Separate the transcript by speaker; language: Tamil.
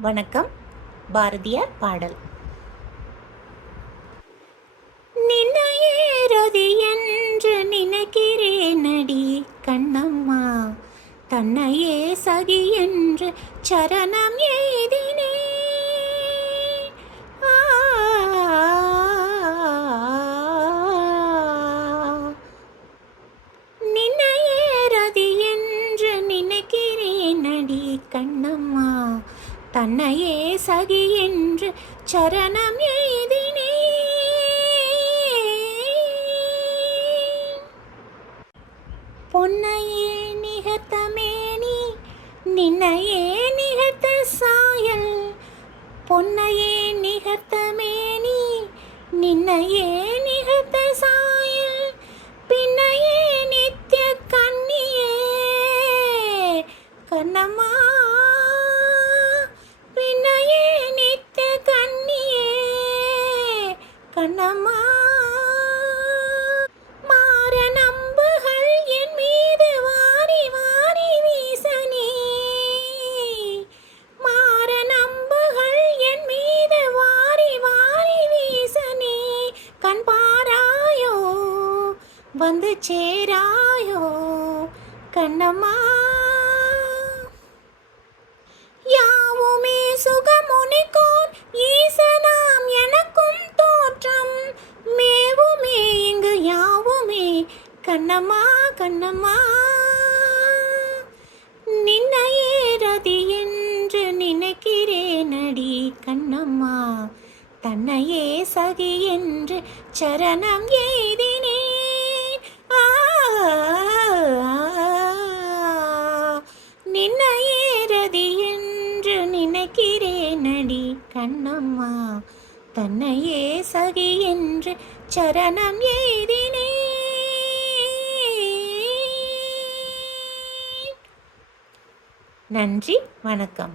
Speaker 1: வணக்கம் பாரதியார் பாடல். நின்னையேறதி என்று நினைக்கிறேன் அடி கண்ணம்மா. தன்னையே சகி என்று சரணம் எய்தினே. நின்னையேறதி என்று நினைக்கிறேன் அடி கண்ணம்மா. தன்னையே சகி என்று சரணம் எய்தினே பொன்னையே நிகத்தமேனி நின்னையே நிகழ்த்த சாயல். கண்ணம்மா. மாற நம்புகள் என் மீது வாரி வாரி வீசனே. மாற நம்புகள் என் மீது வாரி வாரி வீசனே. கண் பாராயோ வந்து சேராயோ. கண்ணம்மா. கண்ணம்மா கண்ணம்மா. நின்னையே ரதி என்று நினைக்கிறேன் அடி கண்ணம்மா. தன்னையே சகி என்று சரணம் எய்தினேன். ஆ, நின்னையே ரதி என்று நினைக்கிறேன் அடி கண்ணம்மா. தன்னையே சகி என்று சரணம் எய்தினேன். நன்றி வணக்கம்.